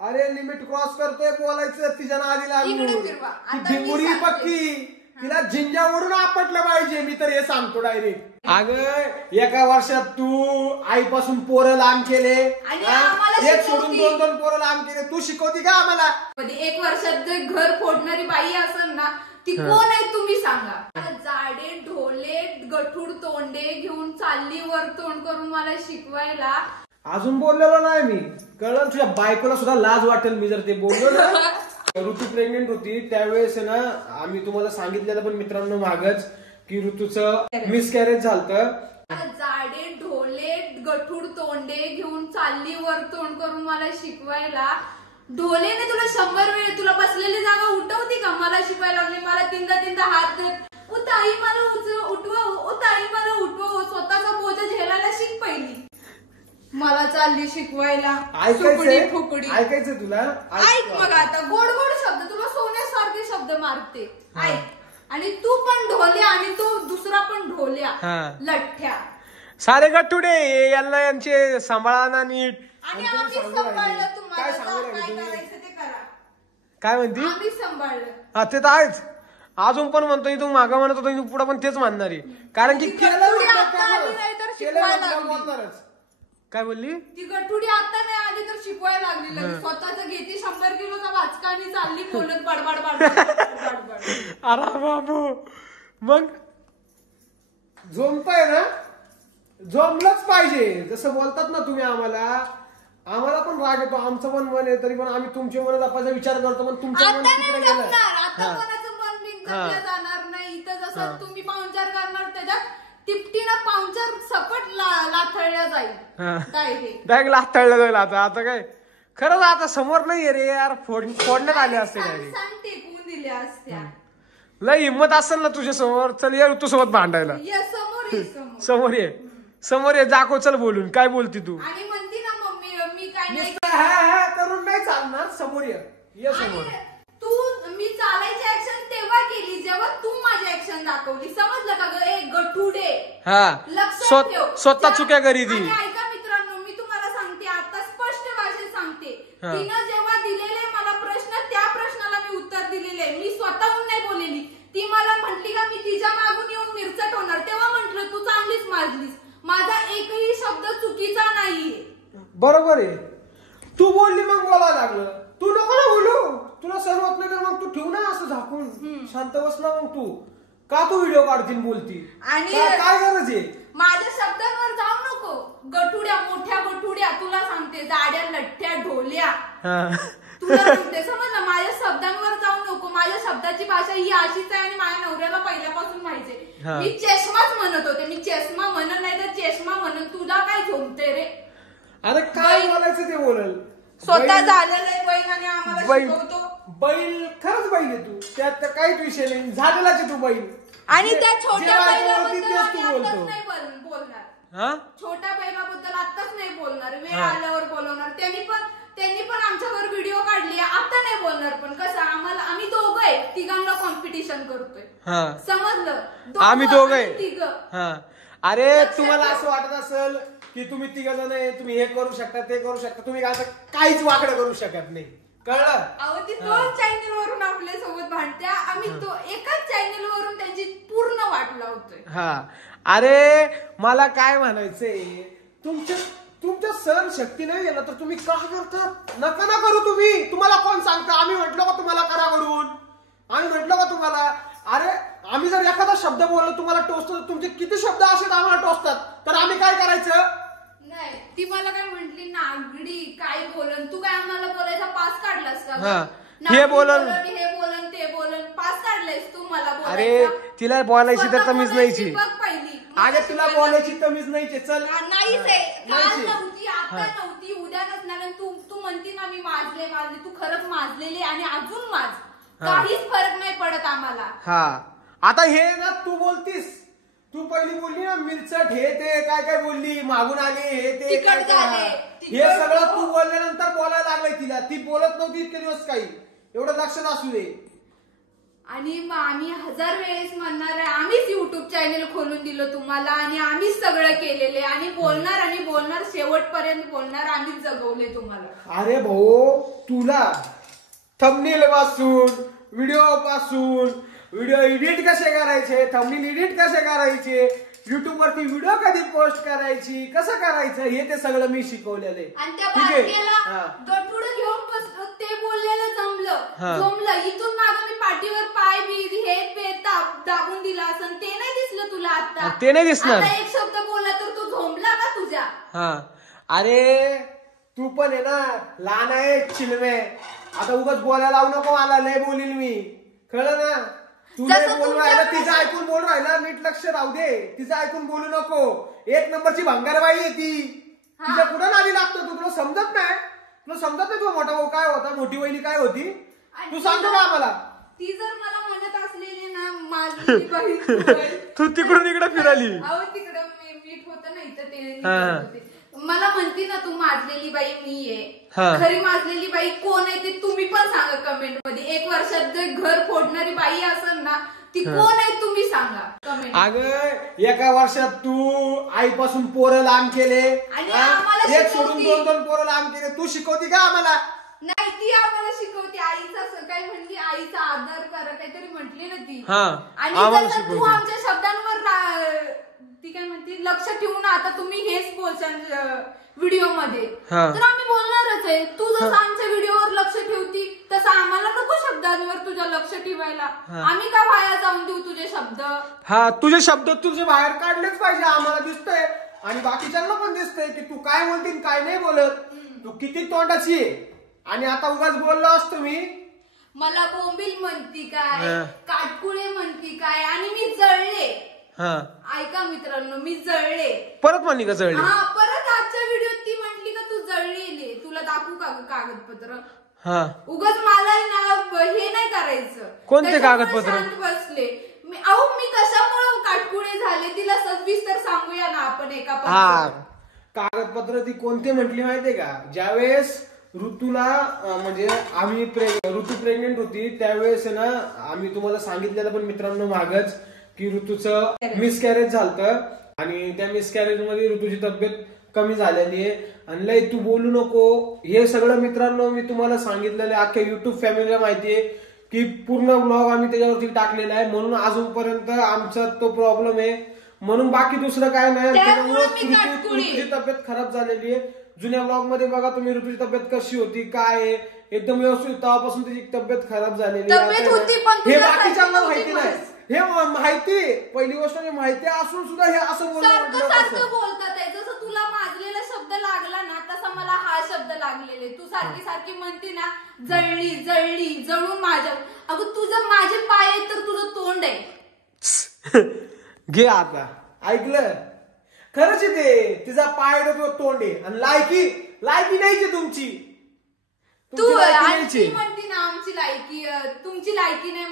अरे limit cross करतोय बोलायचं तिच्या नादी लागून. भिंगुरी पक्की तिला झिंजावरून आपटलं पाहिजे. मी तर हे सांगतो डायरेक्ट. अगं एका वर्षात तू आईपासून पोरं लांब केले, एक सोडून 2-2 पोरं लांब केले. तू शिकवती का आम्हाला? 1 वर्षात घर फोडणारी बाई असेल ना ती कोण आहे तुम्ही सांगा. जाडे ढोले गठूड तोंडे घेऊन चालली वर तोंड करून मला शिकवायला. अजून बोललेलो नाही मी. कळलं? तुझ्या बायकोला सुद्धा लाज वाटेल मी जर ते बोललो ना. ऋतू प्रेग्नेंट होती त्यावेळेस ना आम्ही तुम्हाला सांगितलेलं पण मित्रांनो मागच की ऋतूचं मिसकॅरेज झालं. जाडे ढोले गठूड तोंडे घेऊन चालली वर तोंड करून मला शिकवायला. ढोलेने तुला 100 वेळ तुला बसलेली जागा उठवती का? मला शिकवायला लागली. मला तीनदा हात देत ओ ताई मला उठवा, ओ ताई मला उठवा. स्वतःचा बोजा झेलायला शिक पहिली. मला चालली शिकवायला. ऐकायचं तुला? ऐक मग आता गोड गोड शब्द तुला सोन्यासारखे शब्द मारते. ऐक. आणि तू पण ढोल्या आणि तो दुसरा पण ढोल्या लठ्ठ्या सारे गट्टुडे यांना यांचे सांभाळा नीट. आणि आम्ही सांभाळलं तुम्हाला. काय करायचं ते करा. काय म्हणती? आम्ही सांभाळलं. हा ते तर आहेच. अजून पण म्हणतोय तू मागं म्हणत होतो पुढे पण तेच मानणार आहे. कारण की काय बोलली ती गठुडी आता नाही आली तर शिकवायला लागली. स्वतःच घेते 100 किलोचा वाचका आणि चालली बोलत बडबड बडबड. अरे बाबू मग जोमताय ना? जोमलंच पाहिजे. जसं बोलतात ना तुम्ही आम्हाला पण राग येतो. आमचं पण मन आहे तरी पण आम्ही तुमचे मन जपायचा विचार करतो. पण तुमचं मन तिकडे गेलं. आता कोणाचं मन बिन जपलं जाणार नाही. इथं जसं तुम्ही पाहुणचार करणार त्याच्यात टिपटीनं पाहुणचार सकट लाथळल्या जाईल. डायरेक्ट लाथळल्या जाईल. आता काय खरंच आता समोर नाहीये रे यार. फोडण्यात आले असते टेकवून दिल्या असत्या. लय हिंमत असेल ना तुझ्या समोर. चल या ऋतू सोबत भांडायला. समोर ये दाखव. चल बोलून काय बोलती तू? आणि म्हणती ना मम्मी मी काय नाही करून नाही चालणार. समोर ये समोर. तू मी चालायची ऍक्शन तेव्हा केली जेव्हा तू माझी ऍक्शन दाखवली. समजलं का ग? एक गठुडे स्वतः चुक्या करी ती. ऐका मित्रांनो मी तुम्हाला सांगते आता स्पष्ट भाषेत सांगते. तिनं जेव्हा दिलेले मला प्रश्न त्या प्रश्नाला मी उत्तर दिलेले. मी स्वतःहून नाही बोललेली. ती मला म्हटली का मी तिच्या मागून येऊन मिरचट होणार तेव्हा म्हटलं तू चांगलीच माजलीस. माझा एकही शब्द चुकीचा नाहीये. बरोबर आहे. तू बोलली मग बोलायला लागलं. तू नको ना बोलू. तुला सर्व होत नाही तर मग तू ठेव ना असं झाकून. शांत बसला मग तू का तू व्हिडिओ काढतील बोलती. आणि काय गरज आहे? माझ्या शब्दांवर जाऊ नको. गठुड्या मोठ्या गठुड्या तुला सांगते. जाड्या लठ्ठ्या ढोल्या तुला सांगते. समजलं? माझ्या शब्दांवर जाऊ नको. माझ्या शब्दाची भाषा ही अशीच आहे आणि माझ्या नवऱ्याला पहिल्यापासून माहितीये. मी चष्माच म्हणत होते. मी चष्मा म्हणत नाही तर चष्मा म्हणत. तुला काय झोमते रे? अरे काय बोलायचं ते बोलल. स्वतः झालेलं आहे बैल आणि आम्हाला शिकवतो. बैल खरंच बैल आहे तू. त्यात काहीच विषय नाही. झालेलाच आहे तू बैल. आणि त्या छोट्या बैलाबद्दल आताच नाही बोलणार. छोट्या बैलाबद्दल आताच नाही बोलणार. वेळ आल्यावर बोलवणार. त्यांनी पण आमच्यावर व्हिडिओ काढली. आता नाही बोलणार. पण कसं आम्ही दोघं आहे. तिघांना कॉम्पिटिशन करतोय. समजलं? आम्ही दोघं आहे. अरे तुम्हाला असं वाटत असेल की तुम्ही 3 जण आहे. तुम्ही हे करू शकता ते करू शकता. तुम्ही काहीच वाकडं करू शकत नाही. कळलं? अहो ती 2 चॅनल वरून आपल्या सोबत भांडत्या. आम्ही तो एकाच चॅनल वरून त्यांची पूर्ण वाट लावतोय. अरे मला काय म्हणायचंय तुमच्या सहन शक्ती नाही गेला तर तुम्ही का करतात? नका ना करू तुम्ही. तुम्हाला कोण सांगता? आम्ही म्हटलो का तुम्हाला करा करून? आम्ही म्हटलो का तुम्हाला? अरे आम्ही जर एखादा शब्द बोललो तुम्हाला टोचतो. तुमचे किती शब्द असे आम्हाला टोचतात तर आम्ही काय करायचं? नाही ती मला काय म्हटली नागडी काय बोलन. तू काय आम्हाला बोलायचा पास काढलास का? हे बोलन हे बोलन ते बोलन पास काढलायस तू मला बोलायचा. अरे तिला बोलायची तर तमीच नाहीची. पहिली अरे तुला बोलायची तमीच नाहीची. चल नाहीच आहे. काल नव्हती आता नव्हती उद्या नसणार. तू म्हणती ना मी माजले. तू खरंच माजलेली आणि अजून माज. काहीच फरक नाही पडत आम्हाला. आता हे ना तू बोलतीस. तू पहिली बोलली ना मिरचट हे ते काय बोलली. मागून आले हे ते हे सगळं तू बोलल्यानंतर बोलायला लागलंय तिला. ती बोलत नव्हती इतके दिवस काही. एवढं लक्षात असू दे. आणि मग आम्ही 1000 वेळेस म्हणणार आहे, आम्हीच युट्यूब चॅनल खोलून दिलं तुम्हाला आणि आम्हीच सगळं केलेले आणि बोलणार शेवटपर्यंत बोलणार, आम्हीच जगवले तुम्हाला. अरे भाऊ तुला थंबनेल पासून व्हिडिओ एडिट कसे करायचे, थंबनेल एडिट कसे करायचे, युट्यूब वरती व्हिडिओ कधी पोस्ट करायची, कसं करायचं हे ते सगळं मी शिकवलेलं आहे. आणि त्या बारक्याला गटुडं घेऊन बसलो, ते बोललेलं जमलं. इथून मागं मी पाठीवर पाय बी हे दाबून दिला असं ते नाही दिसलं तुला आता? ते नाही दिसणार. एक शब्द बोलला तर तू झोंबला का तुझ्या? हा अरे तू पण आहे ना लहान आहे चिलमे, आता उगाच बोलायला लावू नको मला, लय बोलील मी, कळलं ना? तू लय बोलून राहिला, तिचं ऐकून बोलून राहिला, नीट लक्ष राहू दे, तिचं ऐकून बोलू नको. 1 नंबरची भंगारबाई आहे ती, तिच्या कुठं नादी लागतो तू? तुला समजत नाही तुझा मोठा भाऊ काय होता, मोठी वहिनी काय होती, तू सांगतो का आम्हाला? ती जर मला म्हणत असलेली ना माझी बाई तू तिकडून इकडे फिराली, अहो तिकडं मीठ होतं नाही तर ते मला म्हणती ना तू माजलेली बाई मी आहे, खरी माजलेली बाई कोण आहे ते तुम्ही पण सांगा कमेंट मध्ये. 1 वर्षात जे घर फोडणारी बाई असेल ना ती कोण आहे तुम्ही सांगा कमेंट. अगं 1 वर्षात तू आईपासून पोरं लांब केले आणि एक सोडून 2 पोरं लांब केले, तू शिकवती का आम्हाला? नाही ती आम्हाला शिकवते. आईचा काय म्हणली, आईचा आदर करा काहीतरी म्हटली ना ती. आणि तू आमच्या शब्दांवर ती काय म्हणते लक्ष ठेवून आता तुम्ही हेच बोलशाल व्हिडिओ मध्ये तर आम्ही बोलणारच आहे. तू जसं आमच्या व्हिडिओवर लक्ष ठेवती तसं आम्हाला नको शब्दांवर तुझं लक्ष ठेवायला. आम्ही का वाया जाऊन देऊ तुझे शब्द? तुझे शब्द तुझे बाहेर काढलेच पाहिजे, आम्हाला दिसतंय आणि बाकीच्यांना पण दिसतंय की तू काय बोलतील काय नाही बोलत, तू किती तोंडाची आहे. आणि आता उगाच बोललो असतो मी, मला बोंबील म्हणती काय, काटकुळे म्हणती काय, आणि मी जळले. ऐका मित्रांनो, मी जळले. परत म्हणली का जळली? परत आजच्या व्हिडिओत ती म्हटली का तू जळलेली. तुला दाखवू का कागदपत्र? उगाच मला ना हे नाही करायचं. कोणते कागदपत्र? बसले मी कशामुळे काटकुळे झाले तिला 26 तर सांगूया ना आपण एका कागदपत्र ती कोणते म्हटली माहितीये का? ज्यावेळेस ऋतूला म्हणजे ऋतू प्रेग्नेंट होती त्यावेळेस ना आम्ही तुम्हाला सांगितलेलं पण मित्रांनो मागच की ऋतूचं मिसकॅरेज झालं आणि त्या मिसकॅरेज मध्ये ऋतूची तब्येत कमी झालेली आहे. आणि लय तू बोलू नको हे सगळं मित्रांनो मी तुम्हाला सांगितलेलं आहे. अख्ख्या युट्यूब फॅमिलीला माहितीये की पूर्ण ब्लॉग आम्ही त्याच्यावरती टाकलेला आहे, म्हणून अजूनपर्यंत आमचा तो प्रॉब्लेम आहे. म्हणून बाकी दुसरं काय नाही. त्याच्यामुळे ऋतूची तब्येत खराब झालेली आहे. जुन्या ब्लॉग मध्ये बघा तुम्ही ऋतूची तब्येत कशी होती काय आहे, एकदम व्यवस्थित. तेव्हापासून त्याची तब्येत खराब झालेली आहे. हे बाकीच्यांना माहिती नाही, हे माहिती पहिली गोष्ट माहिती असून सुद्धा हे असं बोलतात. जसं तुला माजलेला शब्द लागला ना तसा मला हा शब्द लागलेले. तू सारखी म्हणते ना जळली जळून माझ्या. अगं तुझं माझे पाय आहेत तर तुझं तोंड आहे. घे आता ऐकलं, खरंच ते तिचा पाय तो तोंड आहे आणि लायकी नाहीची तुमची. तू म्हणती ना आमची लायकी, तुमची लायकी नाही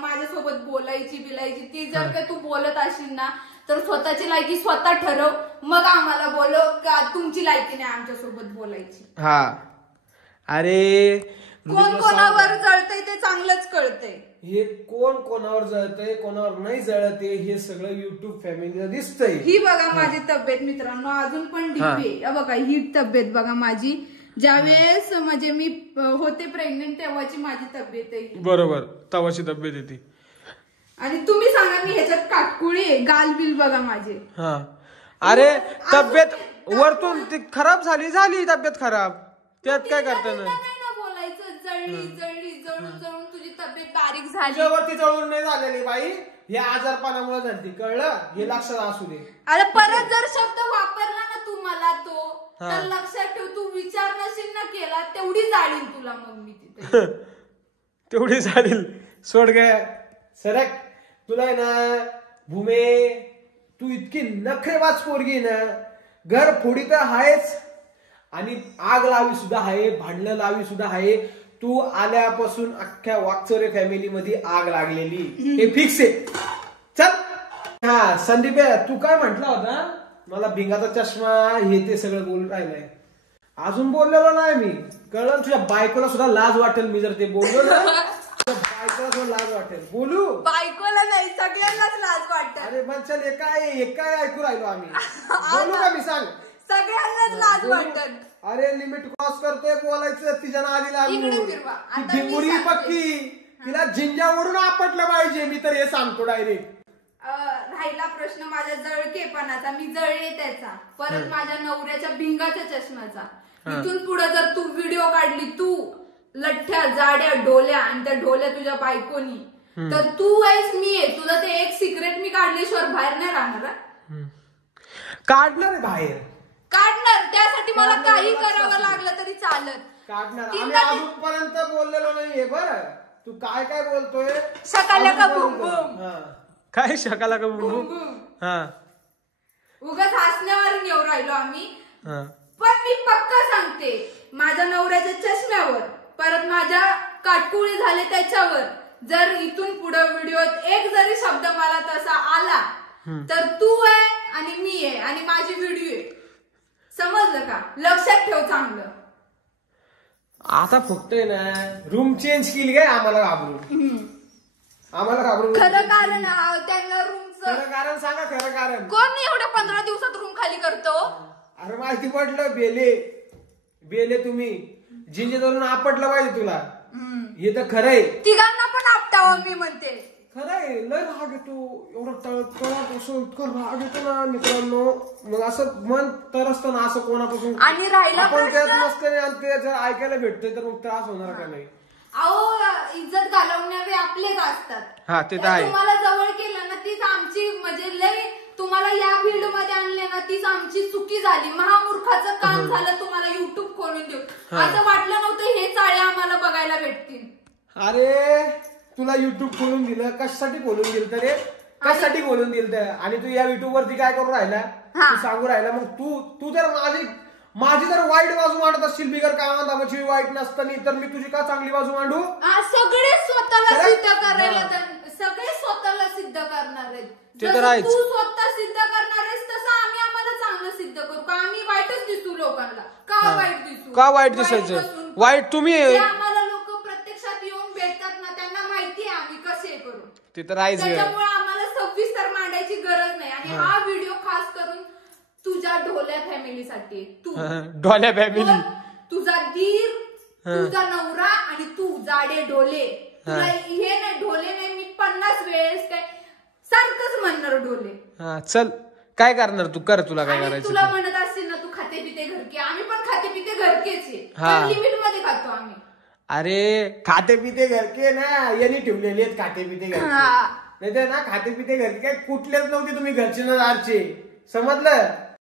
माझ्यासोबत बोलायची बिलायची. ती जर का तू बोलत असेल ना तर स्वतःची लायकी स्वतः ठरव, मग आम्हाला बोलव का तुमची लायकी नाही आमच्यासोबत बोलायची. अरे कोण कोणावर जळतंय ते चांगलंच कळतंय. हे कोण कोणावर जळतंय कोणावर नाही जळतंय हे सगळं युट्यूब फॅमिलीला दिसतंय. ही बघा माझी तब्येत मित्रांनो अजून पण डीप आहे. बघा ही तब्येत बघा माझी, ज्यावेळेस म्हणजे मी होते प्रेग्नेंट तेव्हाची माझी तब्येत आहे. बरोबर तवाची तब्येत येते. आणि तुम्ही सांगा मी ह्याच्यात काटकुळी आहे, गाल बिल बघा माझे. अरे तब्येत वरतून ती खराब झाली तब्येत खराब, त्यात काय करता ना बोलायचं. जळली जळून तुझी तब्येत बारीक झाली. तुझ्यावरती जळून नाही झालेली बाई, हे आजारपणामुळे झाली, कळलं? हे लक्षात असू दे. अरे परत जर शब्द वापरला ना तू मला तर लक्षात ठेव, तू विचार नशील ना केला तेवढी जाळील तुला मग मी तिथे. तेवढी जाळील. सोड गे सरक. तुला आहे ना भूमे, तू इतकी नखरेबाज पोरगी ना, घर फोडी तर आहेच आणि आग लावी सुद्धा आहे, भांडणं लावी सुद्धा आहे. तू आल्यापासून अख्ख्या वाकचोरे फॅमिली मध्ये आग लागलेली हे फिक्स आहे. चल संदीप तू काय म्हंटला होता मला भिंगाचा चष्मा हे ते सगळं बोलून राहिलंय. अजून बोललेलो नाही मी, कळलं? तुझ्या बायकोला सुद्धा लाज वाटेल मी जर ते बोललो ना. तुला लाज वाटेल बोलू. बायकोला नाही सगळ्यांनाच लाज वाटत. अरे पण चल एका ऐकू राहिलो आम्ही. बोलू का मी सांग. सगळ्यांनाच लाज वाटत. अरे लिमिट क्रॉस करतोय बोलायचं तिच्या नादी इकडे फिरवा. आता मी भिंगुरी सांगते. पक्की तिला झिंजावरून आपटलं पाहिजे. मी तर हे सांगतो डायरेक्ट. राहिला प्रश्न माझ्या जळकेपणाचा, मी जळले त्याचा, परत माझ्या नवऱ्याच्या भिंगाच्या चष्म्याचा. इथून पुढे जर तू व्हिडिओ काढली, तू लठ्ठ्या जाड्या डोल्या आणि त्या डोल्या तुझ्या बायकोनी, तर तू आहेस मी आहे. तुझं ते एक सिक्रेट मी काढल्याशिवाय बाहेर नाही राहणार. काढणार आहे बाहेर. काढणार. त्यासाठी मला काही करावं लागलं तरी चालत. काढणार. आम्ही अजूनपर्यंत बोललेलो नाहीये बरं. तू काय काय बोलतोय. सकाळला का बुम बुम. काय शकाला का बुम बुम. उगाच हसण्यावर येऊ राहिलो आम्ही. पण मी पक्का सांगते, माझ्या नवऱ्याच्या चष्म्यावर, परत माझ्या काटकुळी झाले त्याच्यावर, जर इथून पुढे व्हिडिओत एक जरी शब्द मला तसा आला तर तू आहे आणि मी आहे आणि माझी व्हिडिओ आहे. समजलं का. लक्षात ठेव चांगलं. आता फक्त ना रूम चेंज केली काय आम्हाला घाबरून. आम्हाला घाबरून. खरं कारण त्यांना रूमचं खरं कारण सांगा. खरं कारण कोण एवढ्या 15 दिवसात रूम खाली करतो. अरे माहिती पडलं. बेले तुम्ही जिंजे धरून आपटलं पाहिजे तुला. हे तर खरंय. तिघांना पण आपटावं मी म्हणते. खरंय. लय राग येतो. एवढं तळत असं इतकं राग येतो ना मित्रांनो. मग असं मन तरसतं ना असं कोणापासून. आणि राहिला आपण त्यात नसतं आणि ते जर ऐकायला भेटतंय तर मग त्रास होणार का नाही. अहो इज्जत घालवणारे आपलेच असतात. हा ते तर आहे. तुम्हाला जवळ केलं ना तीच आमची म्हणजे लय, तुम्हाला या फील्ड मध्ये आणले ना तीच आमची चुकी झाली. महामूर्खाचं काम झालं तुम्हाला युट्यूब खोलून देऊ. असं वाटलं नव्हतं हे चाळे आम्हाला बघायला भेटतील. अरे तुला युट्यूब खोलून दिलं कशासाठी खोलून दिलं तर रे. कशासाठी खोलून दिलं. आणि तू या युट्यूब वरती काय करू राहिला. तू सांगू राहिला. मग तू जर माझी जर वाईट बाजू मांडत असशील बिगर कामाची वाईट नसताना, तर मी तुझी का चांगली बाजू मांडू. सगळे स्वतःला सिद्ध करायला, सगळे स्वतःला सिद्ध करणार आहेत. जसं तू स्वतः सिद्ध करणार आहेस तसं आम्ही आम्हाला चांगलं सिद्ध करू. का आम्ही वाईटच दिसू लोकांना. का वाईट दिसू. का वाईट दिसायचं. वाईट तुम्ही. आम्हाला लोक प्रत्यक्षात येऊन भेटतात ना, त्यांना माहिती आहे आम्ही कसे करू. ते तर आहेच. त्याच्यामुळे आम्हाला सविस्तर मांडायची गरज नाही. आणि हा व्हिडिओ खास करून तुझ्या ढोल्या फॅमिलीसाठी. तू ढोल्या फॅमिली, तुझा दीर, तुझा नवरा आणि तू जाडे ढोले. तुला हे नाही ढोले नाही, मी 50 वेळेस काय सारखंच म्हणणार ढोले. चल काय करणार तू. कर तुला काय करायचं. तुला म्हणत असतील ना तू खाते पिते घरके. आम्ही पण खाते पिते घरकेच आहे. लिमिट मध्ये खातो आम्ही. अरे खाते पिते घरके ना यांनी ठेवलेले आहेत खाते पिते घरके. नाही तर ना खाते पिते घरके काय कुठलेच नव्हते तुम्ही घरचे ना दारचे. समजलं.